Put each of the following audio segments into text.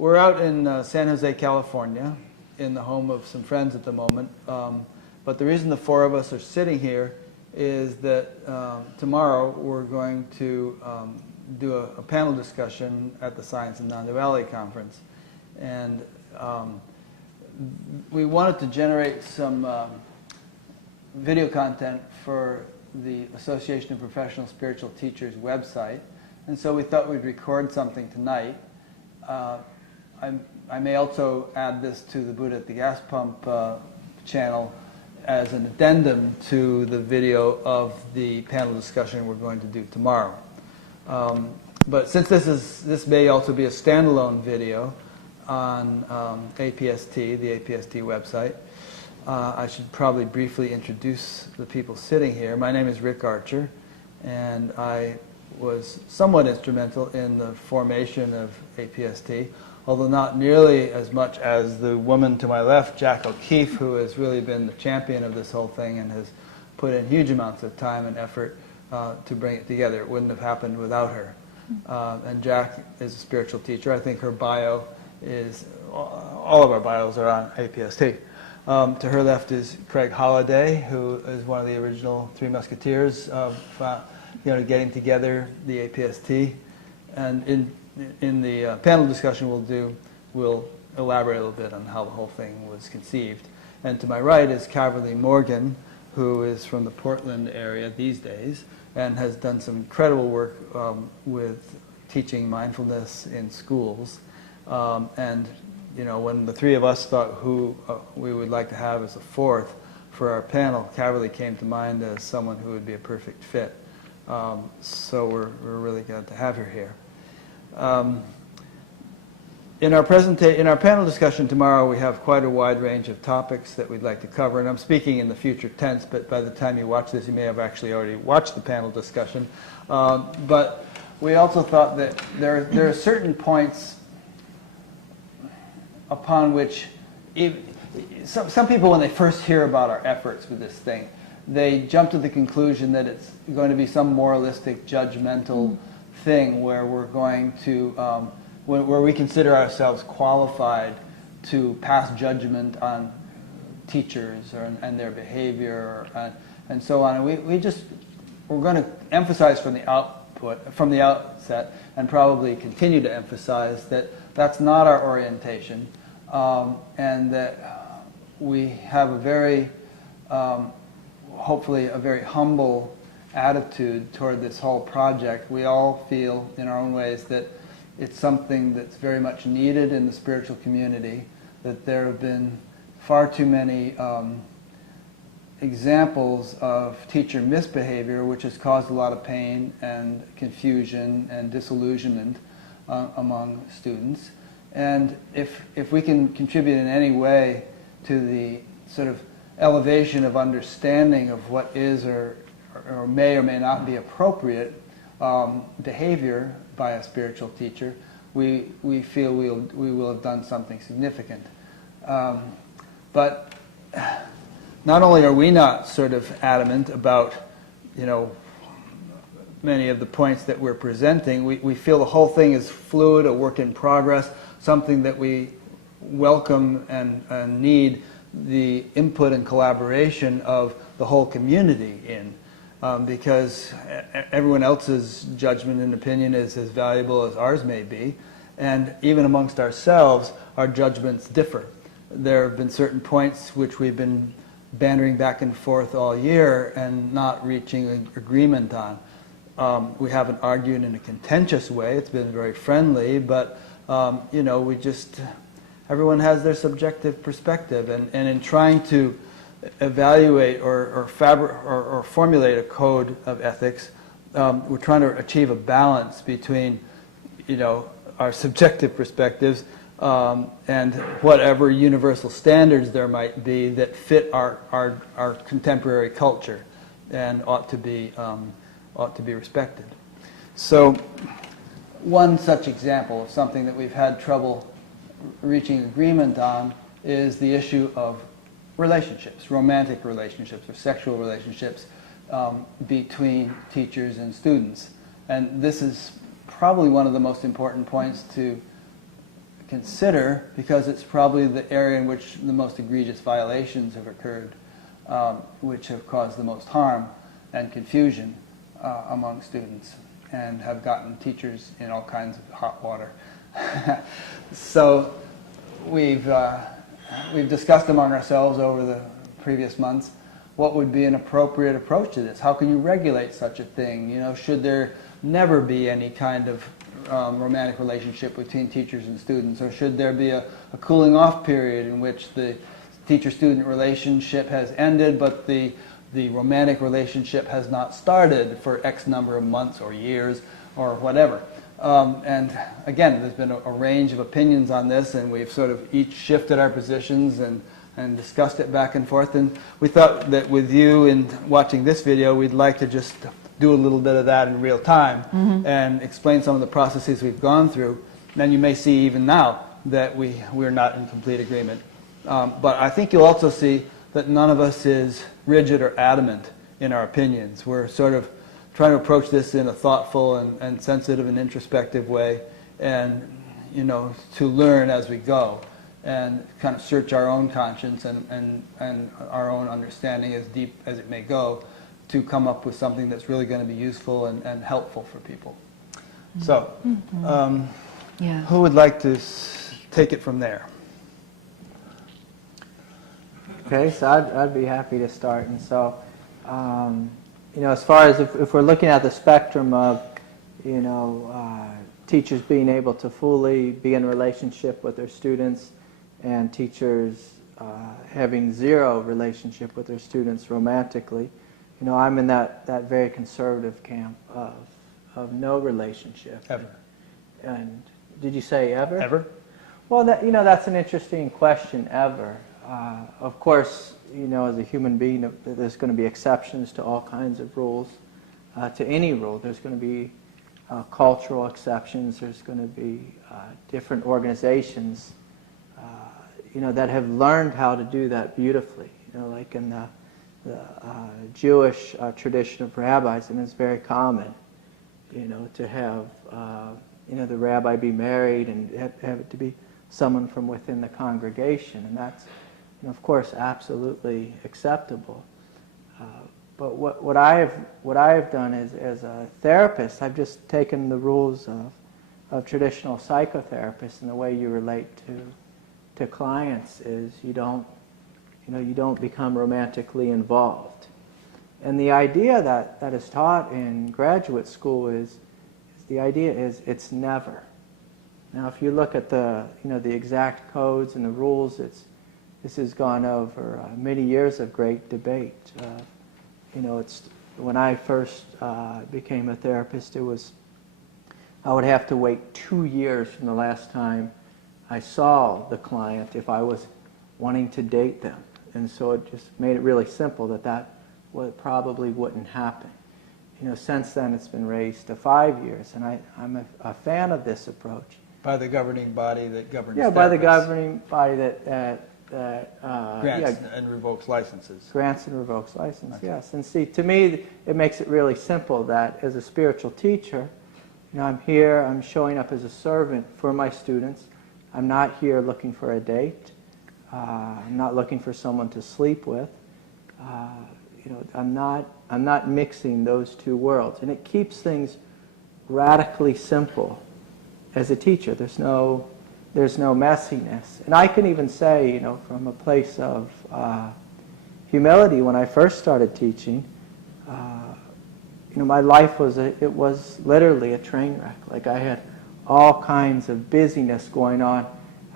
We're out in San Jose, California, in the home of some friends at the moment. But the reason the four of us are sitting here is that tomorrow we're going to do a panel discussion at the Science and Nonduality Conference. And we wanted to generate some video content for the Association of Professional Spiritual Teachers website. And so we thought we'd record something tonight. I may also add this to the Buddha at the Gas Pump channel as an addendum to the video of the panel discussion we're going to do tomorrow. But since this may also be a standalone video on APST, the APST website, I should probably briefly introduce the people sitting here. My name is Rick Archer, and I was somewhat instrumental in the formation of APST, although not nearly as much as the woman to my left, Jac O'Keeffe, who has really been the champion of this whole thing and has put in huge amounts of time and effort to bring it together. It wouldn't have happened without her. And Jac is a spiritual teacher. I think her bio is, all of our bios are on APST. To her left is Craig Holliday, who is one of the original Three Musketeers of getting together the APST. And in the panel discussion we'll elaborate a little bit on how the whole thing was conceived. And to my right is Caverly Morgan, who is from the Portland area these days and has done some incredible work with teaching mindfulness in schools. And when the three of us thought who we would like to have as a fourth for our panel, Caverly came to mind as someone who would be a perfect fit. So we're really glad to have her here. In our panel discussion tomorrow, we have quite a wide range of topics that we'd like to cover, and I'm speaking in the future tense, but by the time you watch this, you may have actually already watched the panel discussion. But we also thought that there are certain points upon which some people, when they first hear about our efforts with this thing, they jump to the conclusion that it's going to be some moralistic, judgmental thing where we're going to, where we consider ourselves qualified to pass judgment on teachers and their behavior and so on. And we're going to emphasize from the outset, and probably continue to emphasize that that's not our orientation, and that we have a very, hopefully a very humble attitude toward this whole project. We all feel in our own ways that it's something that's very much needed in the spiritual community, that there have been far too many examples of teacher misbehavior which has caused a lot of pain and confusion and disillusionment among students. And if we can contribute in any way to the sort of elevation of understanding of what is or may or may not be appropriate behavior by a spiritual teacher, we feel we will have done something significant. But not only are we not sort of adamant about, many of the points that we're presenting, we feel the whole thing is fluid, a work in progress, something that we welcome and need the input and collaboration of the whole community in, because everyone else's judgment and opinion is as valuable as ours may be, and even amongst ourselves our judgments differ. There have been certain points which we've been bantering back and forth all year and not reaching an agreement on. We haven't argued in a contentious way, it's been very friendly, but everyone has their subjective perspective, and in trying to evaluate or formulate a code of ethics, we're trying to achieve a balance between, our subjective perspectives and whatever universal standards there might be that fit our contemporary culture and ought to be respected. So, one such example of something that we've had trouble reaching agreement on is the issue of relationships, romantic relationships or sexual relationships between teachers and students. And this is probably one of the most important points to consider, because it's probably the area in which the most egregious violations have occurred, which have caused the most harm and confusion among students, and have gotten teachers in all kinds of hot water. So we've discussed among ourselves over the previous months what would be an appropriate approach to this. How can you regulate such a thing? You know, should there never be any kind of romantic relationship between teachers and students, or should there be a cooling off period in which the teacher-student relationship has ended but the romantic relationship has not started for X number of months or years or whatever? And again, there's been a range of opinions on this, and we've sort of each shifted our positions and discussed it back and forth. And we thought that with you in watching this video, we'd like to just do a little bit of that in real time and explain some of the processes we've gone through. And you may see even now that we're not in complete agreement. But I think you'll also see that none of us is rigid or adamant in our opinions. We're sort of trying to approach this in a thoughtful and sensitive and introspective way, and to learn as we go and kind of search our own conscience and our own understanding, as deep as it may go, to come up with something that's really going to be useful and helpful for people. So, who would like to take it from there? Okay, so I'd be happy to start. And so, as far as if we're looking at the spectrum of, teachers being able to fully be in relationship with their students, and teachers having zero relationship with their students romantically, I'm in that very conservative camp of no relationship. Ever. And did you say ever? Ever? Well, that's an interesting question, ever. Of course, as a human being, there's going to be exceptions to all kinds of rules. To any rule, there's going to be cultural exceptions. There's going to be different organizations, that have learned how to do that beautifully. Like in the Jewish tradition of rabbis, and it's very common, to have, the rabbi be married and have it to be someone from within the congregation, and that's, of course, absolutely acceptable. But what I have done is, as a therapist, I've just taken the rules of traditional psychotherapists, and the way you relate to clients is you don't become romantically involved. And the idea that is taught in graduate school is it's never. Now, if you look at the exact codes and the rules, this has gone over many years of great debate. It's when I first became a therapist, I would have to wait 2 years from the last time I saw the client if I was wanting to date them. And so it just made it really simple that probably wouldn't happen. Since then it's been raised to 5 years, and I'm a fan of this approach. By the governing body that governs therapists. By the governing body that grants and revokes licenses. Grants and revokes license, Okay. yes. And see, to me, it makes it really simple that as a spiritual teacher, I'm here, I'm showing up as a servant for my students. I'm not here looking for a date. I'm not looking for someone to sleep with. I'm not mixing those two worlds, and it keeps things radically simple. As a teacher, there's no messiness, and I can even say, from a place of humility, when I first started teaching, my life was literally a train wreck. Like, I had all kinds of busyness going on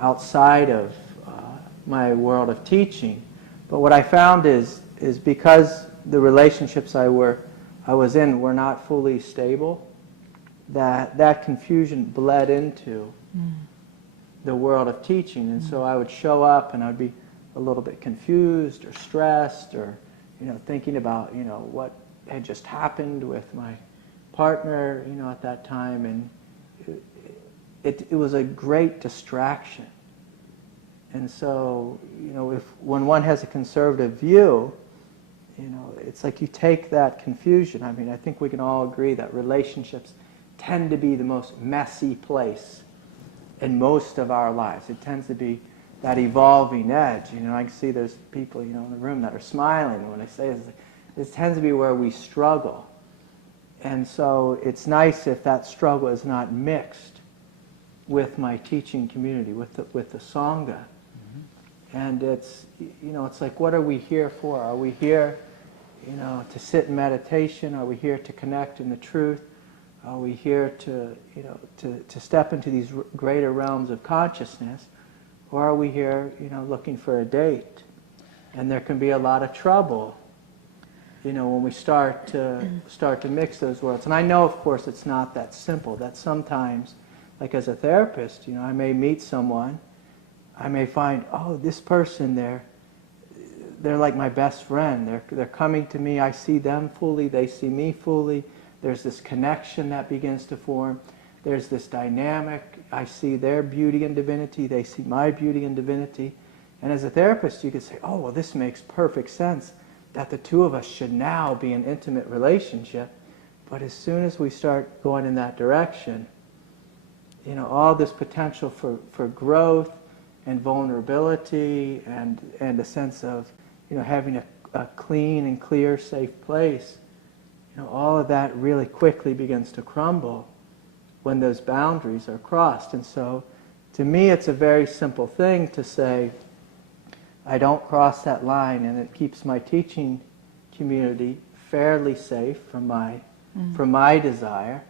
outside of my world of teaching. But what I found is because the relationships I was in were not fully stable, that confusion bled into the world of teaching. And so I would show up and I'd be a little bit confused or stressed, or thinking about what had just happened with my partner at that time, and it was a great distraction. And so when one has a conservative view, it's like you take that confusion. I mean, I think we can all agree that relationships tend to be the most messy place in most of our lives. It tends to be that evolving edge. You know, I can see there's people, you know, in the room that are smiling when I say this. This tends to be where we struggle. And so it's nice if that struggle is not mixed with my teaching community, with the Sangha. And it's, you know, it's like, what are we here for? Are we here, you know, to sit in meditation? Are we here to connect in the truth? Are we here to, you know, to step into these greater realms of consciousness? Or are we here, you know, looking for a date? And there can be a lot of trouble, you know, when we start to mix those worlds. And I know, of course, it's not that simple. That sometimes, like as a therapist, you know, I may meet someone, I may find, oh, this person, they're like my best friend. They're coming to me. I see them fully. They see me fully. There's this connection that begins to form. There's this dynamic. I see their beauty and divinity. They see my beauty and divinity. And as a therapist, you could say, oh, well, this makes perfect sense that the two of us should now be in intimate relationship. But as soon as we start going in that direction, you know, all this potential for growth and vulnerability and a sense of, you know, having a clean and clear, safe place, you know, all of that really quickly begins to crumble when those boundaries are crossed. And so, to me, it's a very simple thing to say, I don't cross that line, and it keeps my teaching community fairly safe from my desire.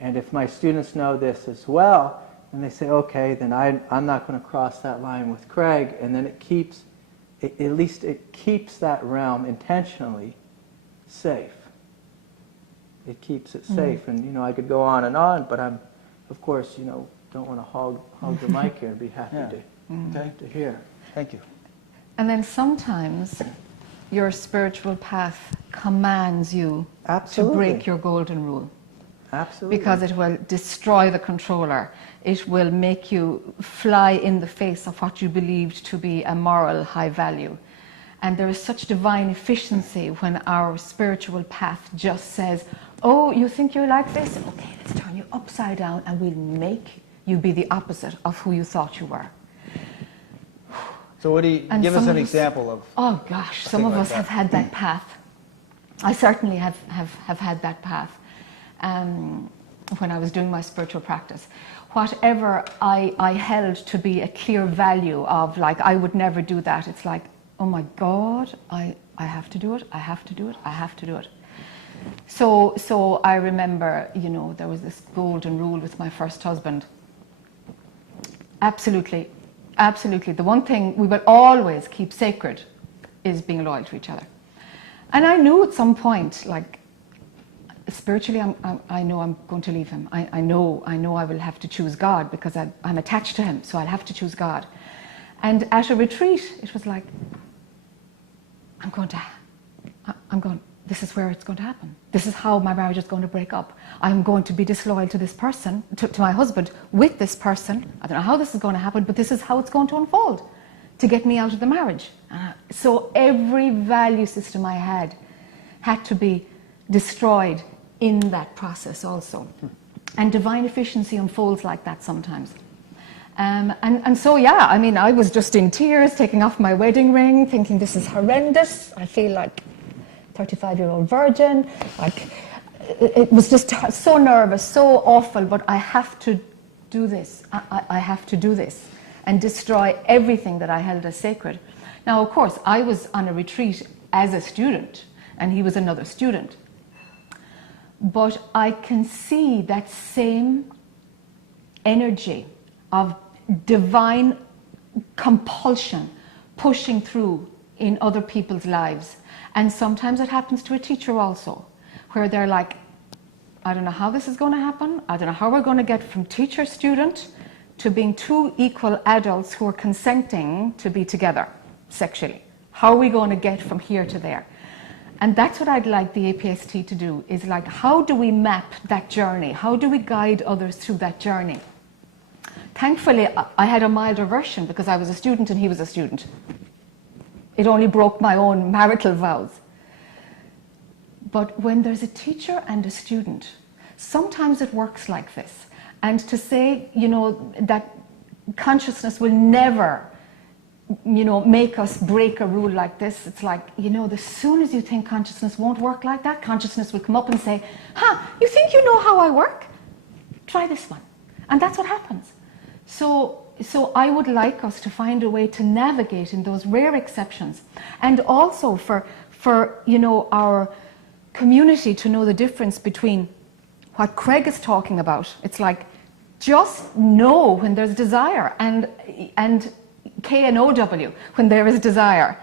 And if my students know this as well, and they say, okay, then I'm not going to cross that line with Craig, and then at least it keeps that realm intentionally safe. It keeps it safe. And, you know, I could go on, but I'm, of course, you know, don't want to hog the mic here and be happy to hear. Thank you. And then sometimes your spiritual path commands you to break your golden rule. Absolutely. Because it will destroy the controller. It will make you fly in the face of what you believed to be a moral high value. And there is such divine efficiency when our spiritual path just says, oh, you think you're like this? Okay, let's turn you upside down and we'll make you be the opposite of who you thought you were. So what do you, give us an example of? Oh gosh, some of us have had that path. I certainly have had that path when I was doing my spiritual practice. Whatever I held to be a clear value of, like, I would never do that, it's like, oh my God, I have to do it, I have to do it, I have to do it. So I remember, you know, there was this golden rule with my first husband. Absolutely, absolutely. The one thing we will always keep sacred is being loyal to each other. And I knew at some point, like, spiritually, I know I'm going to leave him. I know I will have to choose God because I'm attached to him, so I'll have to choose God. And at a retreat, it was like, this is where it's going to happen. This is how my marriage is going to break up. I'm going to be disloyal to this person, to my husband, with this person. I don't know how this is going to happen, but this is how it's going to unfold to get me out of the marriage. So every value system I had to be destroyed in that process also. And divine efficiency unfolds like that sometimes. And so, yeah, I mean, I was just in tears, taking off my wedding ring, thinking this is horrendous. I feel like 35-year-old virgin. Like, it was just so nervous, so awful, but I have to do this. I have to do this and destroy everything that I held as sacred. Now, of course, I was on a retreat as a student, and he was another student. But I can see that same energy of divine compulsion pushing through in other people's lives. And sometimes it happens to a teacher also, where they're like, I don't know how this is going to happen. I don't know how we're going to get from teacher-student to being two equal adults who are consenting to be together sexually. How are we going to get from here to there? And that's what I'd like the APST to do, is like, how do we map that journey? How do we guide others through that journey? Thankfully, I had a milder version because I was a student and he was a student. It only broke my own marital vows. But when there's a teacher and a student, sometimes it works like this. And to say, you know, that consciousness will never, make us break a rule like this. It's like, as soon as you think consciousness won't work like that, consciousness will come up and say, you think you know how I work? Try this one. And that's what happens. So I would like us to find a way to navigate in those rare exceptions, and also for our community to know the difference between what Craig is talking about. It's like, just know when there's desire, and KNOW, when there is desire.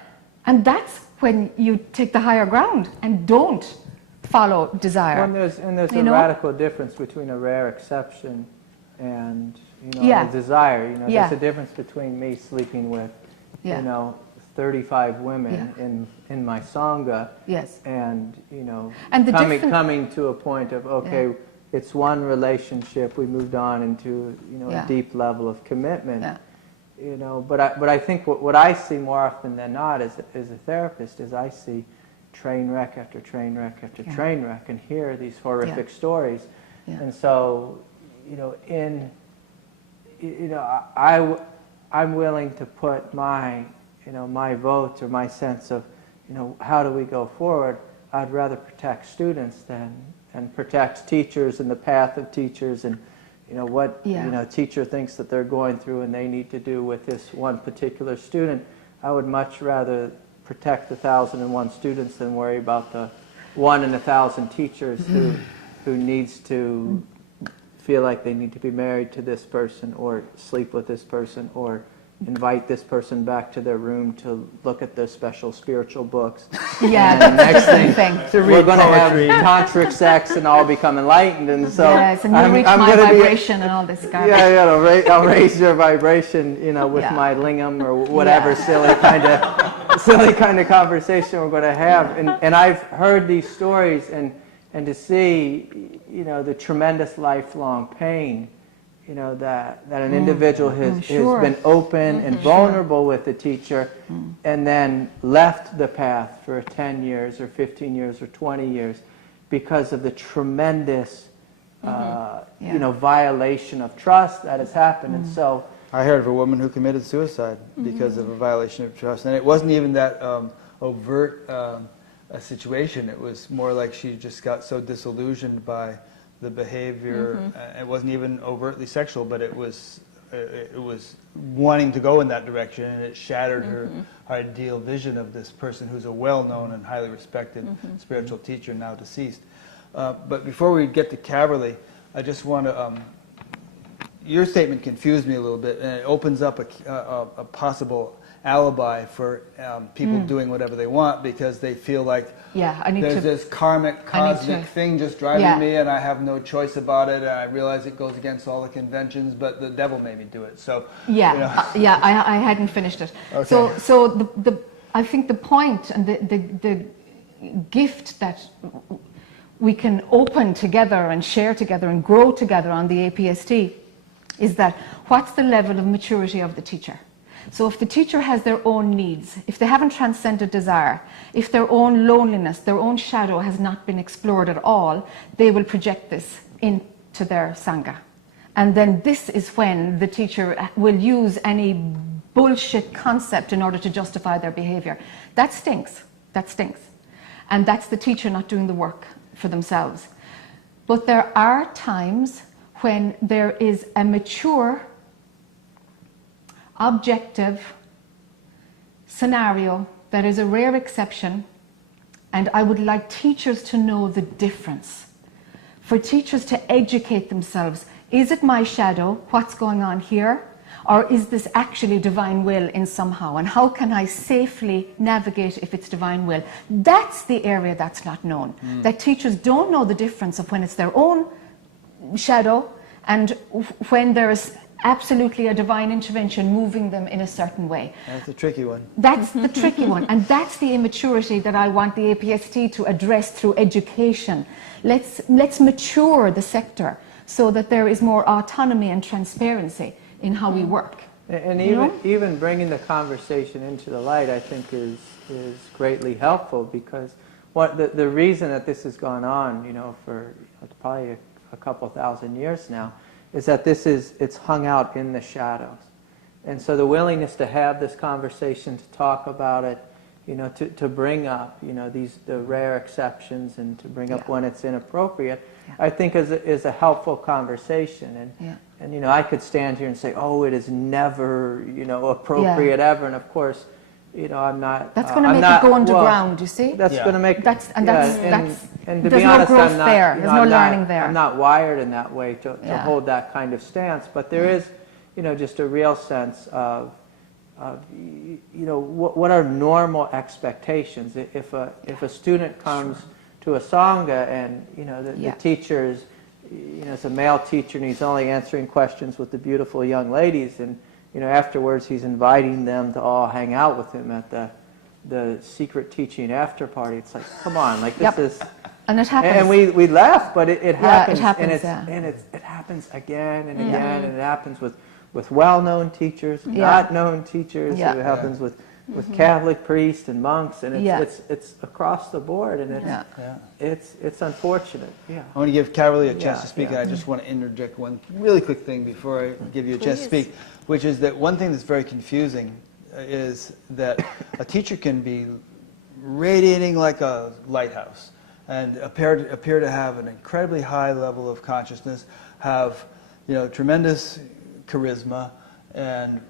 And that's when you take the higher ground and don't follow desire. There's a radical difference between a rare exception and a desire. There's a difference between me sleeping with 35 women in my Sangha, and coming to a point of, okay, it's one relationship, we moved on into a deep level of commitment. But I think what I see more often than not as a therapist is I see train wreck after train wreck after train wreck, and hear these horrific stories. And so I'm willing to put my my vote or my sense of how do we go forward. I'd rather protect students than protect teachers and the path of teachers, and what teacher thinks that they're going through and they need to do with this one particular student. I would much rather protect the 1,001 students than worry about the 1 in 1,000 teachers who needs to feel like they need to be married to this person, or sleep with this person, or invite this person back to their room to look at their special spiritual books. Yeah, and the next thing, we're going to have tantric sex and all become enlightened. And so and you'll reach my vibration and all this garbage. I'll raise your vibration, with my lingam or whatever silly kind of conversation we're going to have. And I've heard these stories, and to see, the tremendous lifelong pain, that an individual has been open and vulnerable with the teacher, and then left the path for 10 years or 15 years or 20 years because of the tremendous violation of trust that has happened. And so I heard of a woman who committed suicide because of a violation of trust, and it wasn't even that overt a situation. It was more like she just got so disillusioned by the behavior. It wasn't even overtly sexual, but it was wanting to go in that direction, and it shattered her ideal vision of this person who's a well-known and highly respected spiritual teacher, now deceased. But before we get to Caverly, I just want to your statement confused me a little bit, and it opens up a possible alibi for people doing whatever they want because they feel like there's this karmic, cosmic thing just driving me, and I have no choice about it, and I realize it goes against all the conventions, but the devil made me do it. So I hadn't finished it. Okay. So I think the point and the gift that we can open together and share together and grow together on the APST is that what's the level of maturity of the teacher? So if the teacher has their own needs, if they haven't transcended desire, if their own loneliness, their own shadow has not been explored at all, they will project this into their Sangha. And then this is when the teacher will use any bullshit concept in order to justify their behavior. That stinks. That stinks. And that's the teacher not doing the work for themselves. But there are times when there is a mature, objective scenario that is a rare exception, and I would like teachers to know the difference. For teachers to educate themselves, is it my shadow, what's going on here, or is this actually divine will in somehow, and how can I safely navigate if it's divine will? That's the area that's not known, that teachers don't know the difference of when it's their own shadow and when there's absolutely a divine intervention moving them in a certain way. That's a tricky one. That's the tricky one, and that's the immaturity that I want the APST to address through education. Let's mature the sector so that there is more autonomy and transparency in how we work. And even bringing the conversation into the light, I think, is greatly helpful, because the reason that this has gone on, for probably a couple thousand years now, is that it's hung out in the shadows. And so the willingness to have this conversation, to talk about it, to bring up, the rare exceptions and to bring up when it's inappropriate, I think is a helpful conversation. And I could stand here and say, oh, it is never, appropriate ever. And of course, I'm not. That's going to make it go underground, you see? That's going to make. And to there's be honest, no growth I'm not, there. There's no learning there. I'm not wired in that way to hold that kind of stance. But there is, just a real sense of what are normal expectations. If a student comes to a Sangha and the teacher's it's a male teacher and he's only answering questions with the beautiful young ladies, and afterwards he's inviting them to all hang out with him at the secret teaching after party. It's like, come on, like this is. And it happens. And we laugh, but it happens. It happens, and it happens again and again, and it happens with well-known teachers, not known teachers. It happens with Catholic priests and monks, and it's across the board, and it's unfortunate. I want to give Caverly a chance to speak, and I just want to interject one really quick thing before I give you a chance to speak, which is that one thing that's very confusing is that a teacher can be radiating like a lighthouse and appear to have an incredibly high level of consciousness, have tremendous charisma and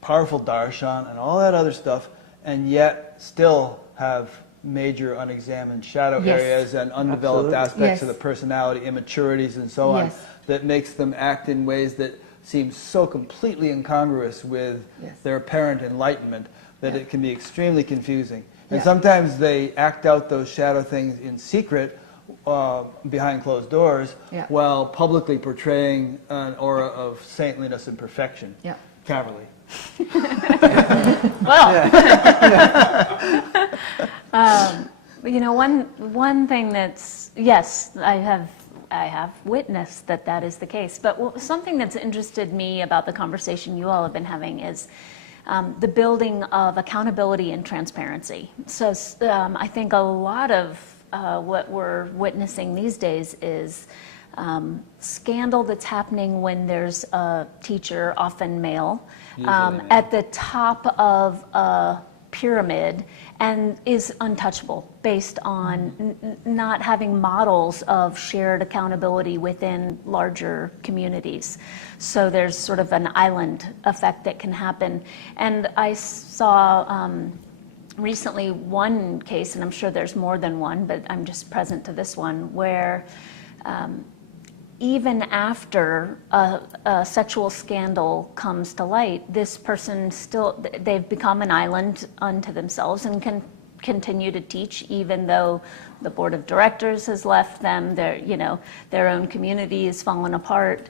powerful darshan and all that other stuff, and yet still have major unexamined shadow areas and undeveloped aspects of the personality, immaturities and so on, that makes them act in ways that seem so completely incongruous with their apparent enlightenment that it can be extremely confusing. And sometimes they act out those shadow things in secret behind closed doors while publicly portraying an aura of saintliness and perfection. Caverly. Well, one thing that's, yes, I have witnessed that is the case. But something that's interested me about the conversation you all have been having is the building of accountability and transparency. So I think a lot of what we're witnessing these days is scandal that's happening when there's a teacher, often male, at the top of a pyramid and is untouchable based on not having models of shared accountability within larger communities. So there's sort of an island effect that can happen. And I saw recently one case, and I'm sure there's more than one, but I'm just present to this one, where even after a sexual scandal comes to light, this person they've become an island unto themselves and can continue to teach even though the board of directors has left them, their own community has fallen apart.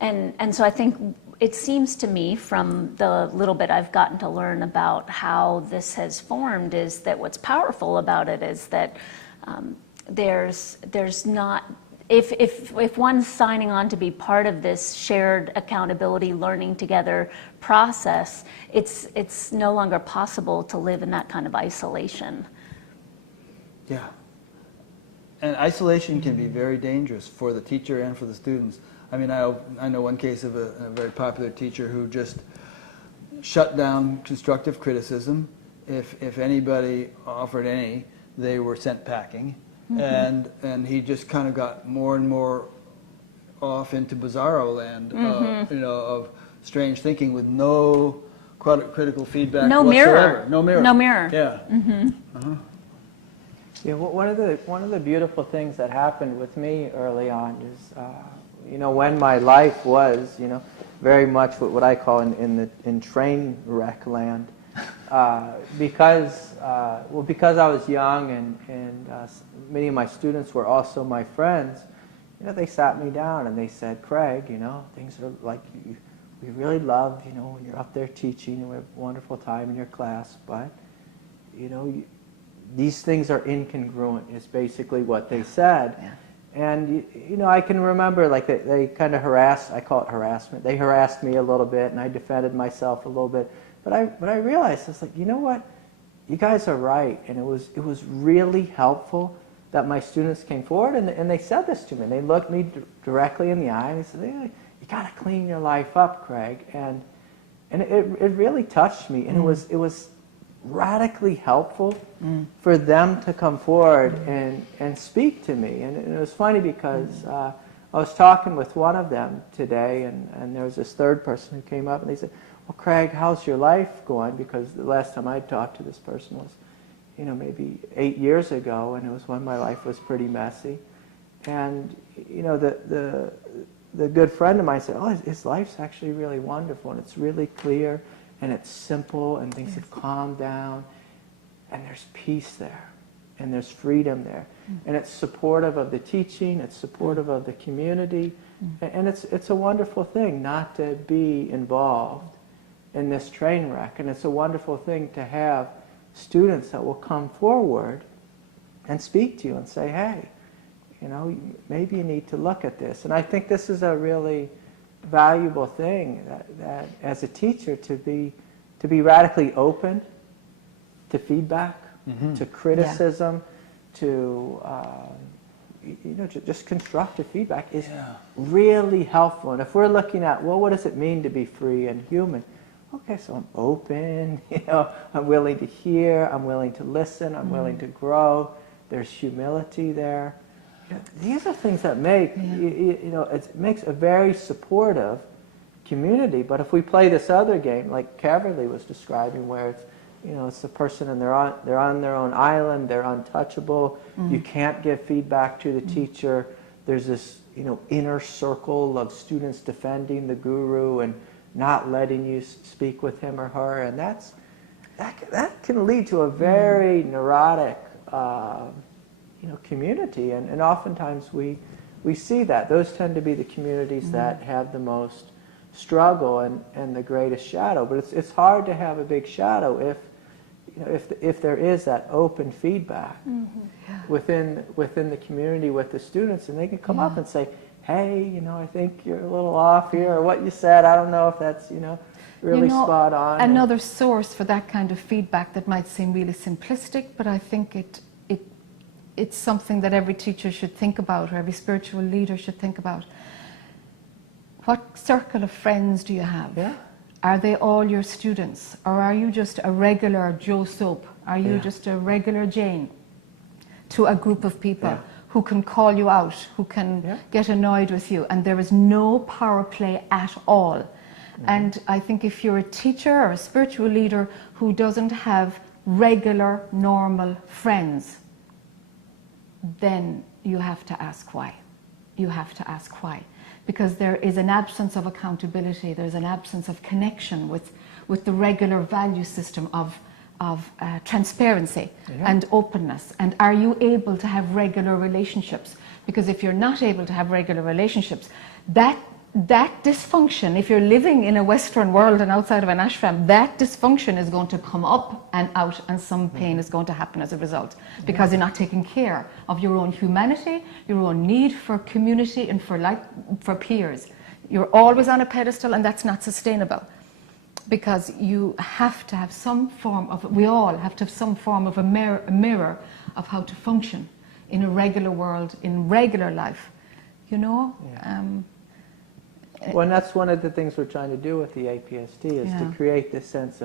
And so I think it seems to me from the little bit I've gotten to learn about how this has formed is that what's powerful about it is that there's not, if one's signing on to be part of this shared accountability, learning together process, it's no longer possible to live in that kind of isolation. Yeah. And isolation can be very dangerous for the teacher and for the students. I mean, I know one case of a very popular teacher who just shut down constructive criticism. If anybody offered any, they were sent packing. And he just kind of got more and more off into bizarro land, of strange thinking with no critical feedback whatsoever. No mirror. No mirror. Yeah. Yeah. One of the beautiful things that happened with me early on is, when my life was, very much what I call in train wreck land, because I was young and many of my students were also my friends. They sat me down and they said, Craig, things are like we really love, when you're up there teaching and we have a wonderful time in your class, but these things are incongruent. Is basically what they said. Yeah. And I can remember like they kind of harassed. I call it harassment. They harassed me a little bit, and I defended myself a little bit. But I realized it's like, you know what, you guys are right, and it was really helpful that my students came forward and they said this to me. They looked me directly in the eye and they said, you got to clean your life up, Craig. And it really touched me, and it was radically helpful for them to come forward and speak to me. And it was funny because I was talking with one of them today, and there was this third person who came up, and they said, well, Craig, how's your life going? Because the last time I talked to this person was, maybe 8 years ago, and it was when my life was pretty messy. And, the good friend of mine said, oh, his life's actually really wonderful, and it's really clear, and it's simple, and things have calmed down, and there's peace there, and there's freedom there. And it's supportive of the teaching, it's supportive of the community, and it's a wonderful thing not to be involved in this train wreck, and it's a wonderful thing to have students that will come forward and speak to you and say, hey, maybe you need to look at this. And I think this is a really valuable thing that as a teacher to be radically open to feedback, to criticism, to just constructive feedback is really helpful. And if we're looking at, well, what does it mean to be free and human? Okay, so I'm open, I'm willing to hear, I'm willing to listen, I'm willing to grow. There's humility there. These are things that make, it makes a very supportive community. But if we play this other game, like Caverly was describing, where it's the person and they're on their own island, they're untouchable, you can't give feedback to the teacher. There's this, inner circle of students defending the guru and not letting you speak with him or her, and that can lead to a very neurotic community, and oftentimes we see that. Those tend to be the communities that have the most struggle and the greatest shadow. But it's hard to have a big shadow if there is that open feedback within the community with the students, and they can come up and say, hey, I think you're a little off here, or what you said, I don't know if that's, really spot on. Another source for that kind of feedback that might seem really simplistic, but I think it's something that every teacher should think about, or every spiritual leader should think about. What circle of friends do you have? Yeah. Are they all your students? Or are you just a regular Joe Soap? Are you just a regular Jane to a group of people who can call you out, who can get annoyed with you, and there is no power play at all? And I think if you're a teacher or a spiritual leader who doesn't have regular, normal friends, then you have to ask why. You have to ask why. Because there is an absence of accountability, there's an absence of connection with the regular value system of transparency and openness. And are you able to have regular relationships? Because if you're not able to have regular relationships, that dysfunction, if you're living in a Western world and outside of an ashram, that dysfunction is going to come up and out, and some pain is going to happen as a result, because you're not taking care of your own humanity, your own need for community and for peers. You're always on a pedestal, and that's not sustainable, because you have to have some form of, we all have to have some form of a mirror of how to function in a regular world, in regular life, Well, and that's one of the things we're trying to do with the APST, is to create this sense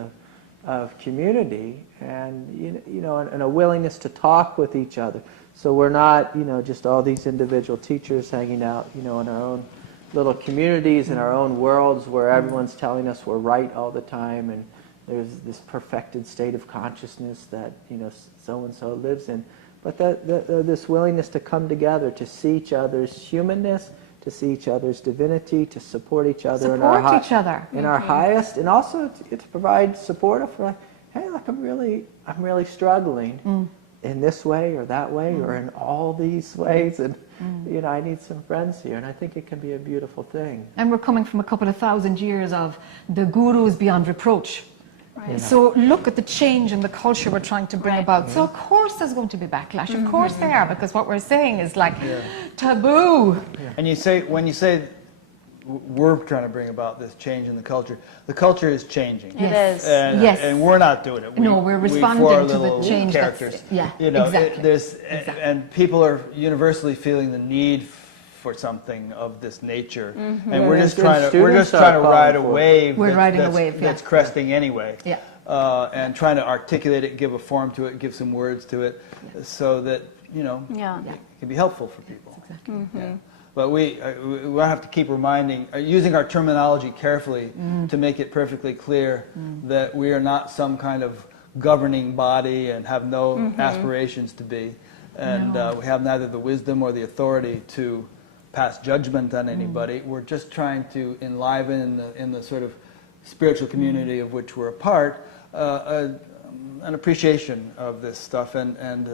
of community and and a willingness to talk with each other. So we're not just all these individual teachers hanging out in our own little communities, in our own worlds where everyone's telling us we're right all the time, and there's this perfected state of consciousness that so and so lives in. But this willingness to come together, to see each other's humanness, to see each other's divinity, to support each other in our highest, and also to provide support for, hey, look, I'm really struggling in this way or that way or in all these ways, and I need some friends here, and I think it can be a beautiful thing. And we're coming from a couple of thousand years of the gurus beyond reproach. Right. So look at the change in the culture we're trying to bring about. So of course there's going to be backlash. Of course there are, because what we're saying is like taboo. And when you say we're trying to bring about this change in the culture is changing. It is. And we're not doing it. We're responding to the change. Characters. Exactly. And people are universally feeling the need for something of this nature, Yeah, and we're just good trying students to are ride a calling for it. wave. We're riding a that's, wave, yeah. that's cresting anyway. Yeah. And trying to articulate it, give a form to it, give some words to it, so that Yeah. it can be helpful for people. Exactly. Yeah. But we have to keep reminding, using our terminology carefully to make it perfectly clear that we are not some kind of governing body and have no aspirations to be. And No. we have neither the wisdom or the authority to pass judgment on anybody. We're just trying to enliven in the sort of spiritual community of which we're a part, an appreciation of this stuff and an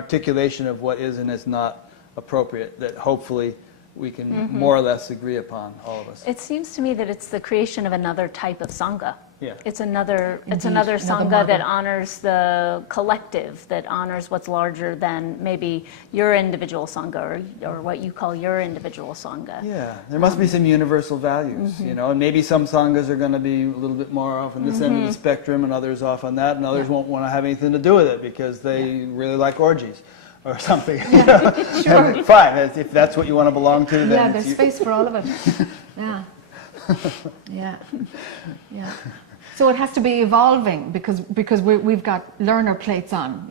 articulation of what is and is not appropriate that hopefully we can more or less agree upon, all of us. It seems to me that it's the creation of another type of sangha. Yeah. It's another Indeed, sangha another that model. honors the collective, that honors what's larger than maybe your individual sangha or what you call your individual sangha. Yeah, there must be some universal values, and maybe some sanghas are going to be a little bit more off on this end of the spectrum and others off on that, and others won't want to have anything to do with it because they really like orgies or something. Sure. Fine, if that's what you want to belong to, then Yeah, it's there's you. space for all of it. Yeah. Yeah. Yeah. So it has to be evolving because we've got learner plates on,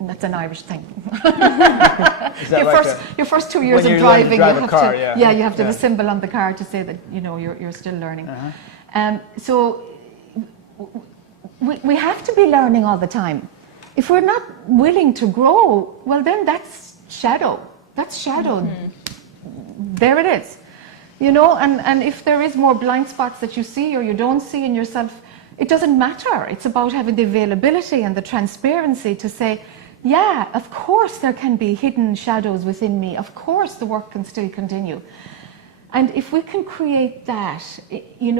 That's an Irish thing. Is that like Your first 2 years when of you're learning to driving, drive you a have car, to, yeah. you have to have a Yeah. symbol on the car to say that you're still learning. So we have to be learning all the time. If we're not willing to grow, well, then that's shadow. That's shadow. There it is. And if there is more blind spots that you see or you don't see in yourself, it doesn't matter. It's about having the availability and the transparency to say, yeah, of course there can be hidden shadows within me. Of course the work can still continue. And if we can create that, in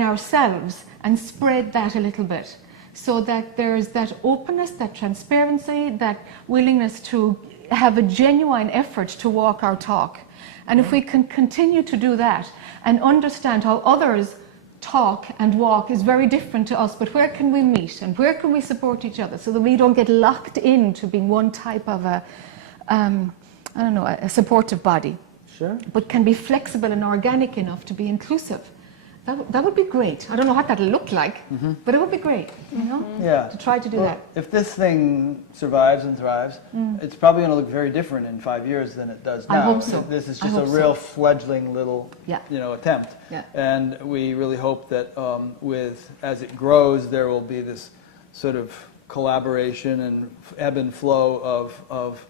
ourselves and spread that a little bit so that there's that openness, that transparency, that willingness to have a genuine effort to walk our talk. And if we can continue to do that and understand how others talk and walk is very different to us, but where can we meet and where can we support each other so that we don't get locked into being one type of a supportive body, Sure. but can be flexible and organic enough to be inclusive. That would be great. I don't know what that'll look like, but it would be great, Yeah. to try to do that. If this thing survives and thrives, it's probably going to look very different in 5 years than it does now. I hope so. This is I just a hope real so. fledgling little, Yeah. attempt. Yeah. And we really hope that as it grows, there will be this sort of collaboration and ebb and flow of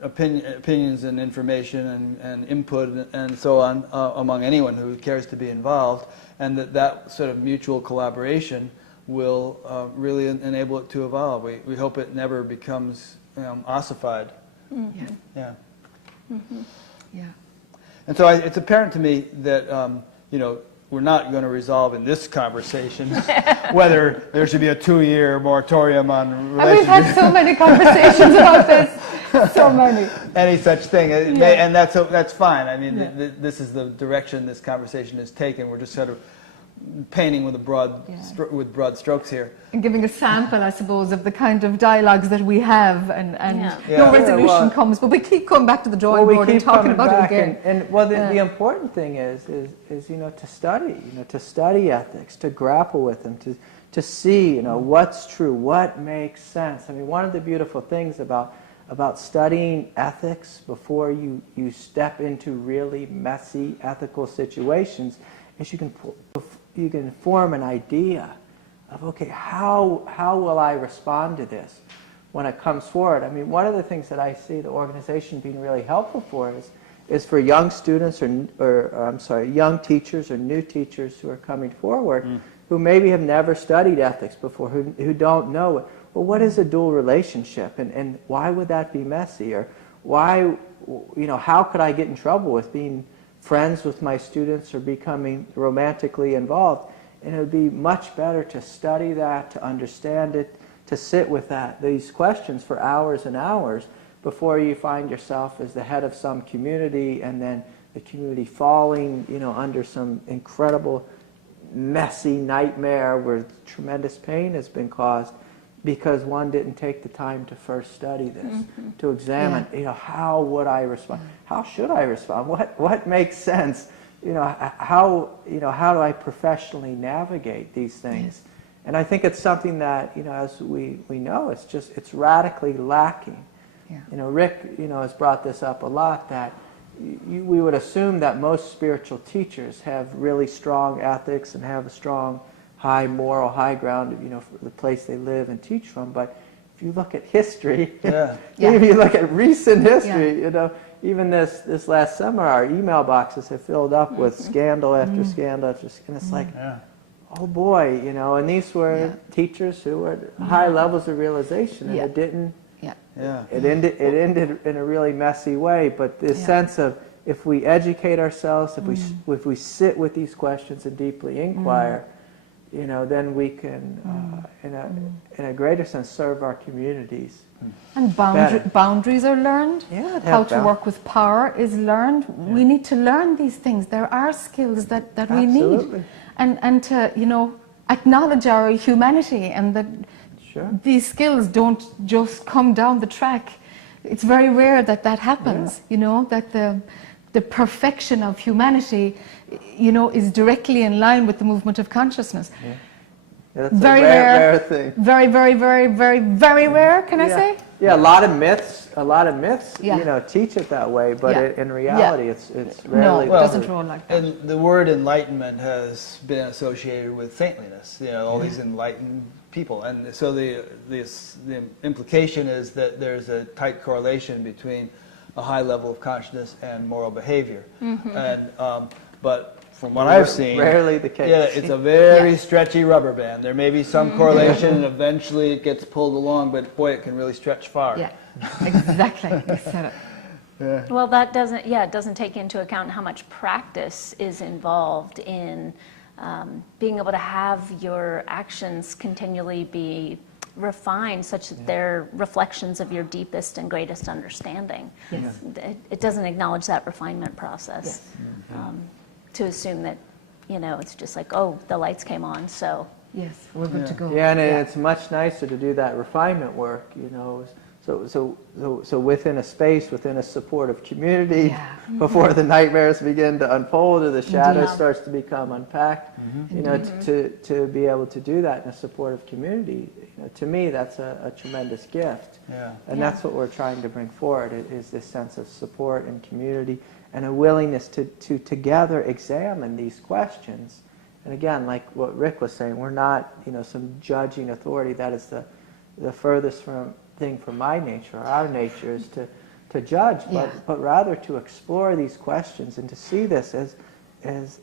opinions and information and input and so on among anyone who cares to be involved, and that sort of mutual collaboration will really enable it to evolve. We hope it never becomes ossified. Yeah. Yeah. And so it's apparent to me that we're not going to resolve in this conversation whether there should be a 2-year moratorium on And we've relationships. had so many conversations about this. So many. Any such thing, Yeah. and that's fine. I mean, this is the direction this conversation has taken. We're just sort of painting with with broad strokes here. And giving a sample, I suppose, of the kind of dialogues that we have, and Yeah. no resolution well- comes, but we keep coming back to the drawing we board and keep talking coming about back it again. And the important thing is to study ethics, to grapple with them, to see what's true, what makes sense. I mean, one of the beautiful things about studying ethics before you step into really messy ethical situations is you can form an idea of, okay, how will I respond to this when it comes forward? I mean, one of the things that I see the organization being really helpful for is for young students or young teachers or new teachers who are coming forward who maybe have never studied ethics before, who don't know it. Well, what is a dual relationship, and why would that be messy? Or why, how could I get in trouble with being friends with my students or becoming romantically involved? And it would be much better to study that, to understand it, to sit with these questions for hours and hours before you find yourself as the head of some community and then the community falling, under some incredible messy nightmare where tremendous pain has been caused. because one didn't take the time to first study this, to examine, how would I respond? How should I respond? What makes sense? How do I professionally navigate these things? And I think it's something that, as we know, it's radically lacking. Yeah. Rick, has brought this up a lot, that we would assume that most spiritual teachers have really strong ethics and have a strong, high moral high ground, for the place they live and teach from. But if you look at history, if you look at recent history, even this last summer, our email boxes have filled up with scandal after scandal after scandal. And it's like, oh boy, and these were teachers who were at high levels of realization, and it didn't. It ended in a really messy way. But this sense of, if we educate ourselves, if we sit with these questions and deeply inquire, then we can, in a greater sense, serve our communities. And boundaries are learned. How to work with power is learned. We need to learn these things. There are skills that we need. And to, acknowledge our humanity, and that these skills don't just come down the track. It's very rare that happens, that the perfection of humanity, is directly in line with the movement of consciousness. That's very a rare thing. Very, very, very, very, very rare, can I say? Yeah, a lot of myths, teach it that way, but in reality, it's rarely. No, it doesn't roll like that. And the word enlightenment has been associated with saintliness, all these enlightened people. And so the implication is that there's a tight correlation between a high level of consciousness and moral behavior. And but from what I've seen, rarely the case. Yeah, it's a very stretchy rubber band. There may be some correlation, and eventually it gets pulled along, but boy, it can really stretch far. Yeah, exactly. You said it. Well, that doesn't take into account how much practice is involved in being able to have your actions continually be refined, such that they're reflections of your deepest and greatest understanding. Yes. It doesn't acknowledge that refinement process. To assume that, it's just like, oh, the lights came on, so. Yes, we're good to go. Yeah, and it's much nicer to do that refinement work, So within a space, within a supportive community, before the nightmares begin to unfold or the shadow starts to become unpacked, to be able to do that in a supportive community, to me, that's a tremendous gift. And that's what we're trying to bring forward, is this sense of support and community, and a willingness to together examine these questions. And again, like what Rick was saying, we're not, some judging authority. That is the furthest thing from my nature, or our nature, is to judge, but rather to explore these questions and to see this as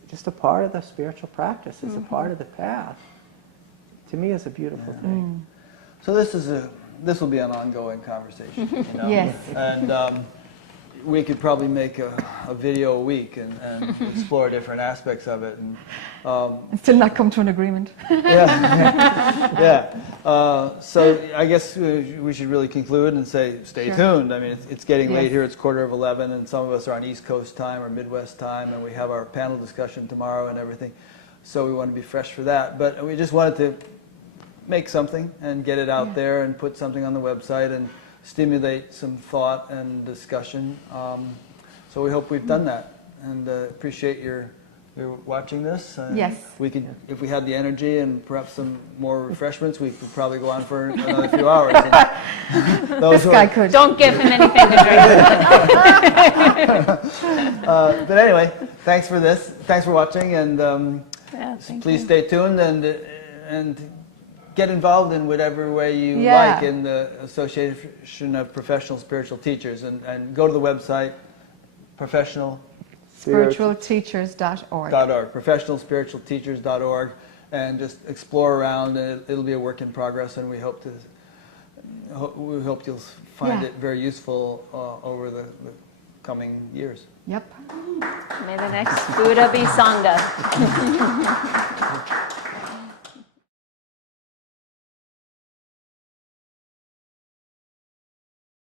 just a part of the spiritual practice, as a part of the path. To me, is a beautiful thing. So this will be an ongoing conversation, Yes. And we could probably make a video a week and explore different aspects of it, and Still not come to an agreement. So I guess we should really conclude and say, stay tuned. I mean, it's getting late here. It's 11:15, and some of us are on East Coast time or Midwest time, and we have our panel discussion tomorrow and everything. So we want to be fresh for that. But we just wanted to make something and get it out there and put something on the website and stimulate some thought and discussion. So we hope we've done that, and appreciate your watching this. Yes. We could, if we had the energy and perhaps some more refreshments, we could probably go on for another few hours. This guy could. Don't give him anything to drink. But anyway, thanks for this. Thanks for watching, and please stay tuned and get involved in whatever way you like in the Association of Professional Spiritual Teachers, and go to the website, spiritualteachers.org. professionalspiritualteachers.org, and just explore around, and it'll be a work in progress, and we hope you'll find it very useful over the coming years. Yep. May the next Buddha be Sangha.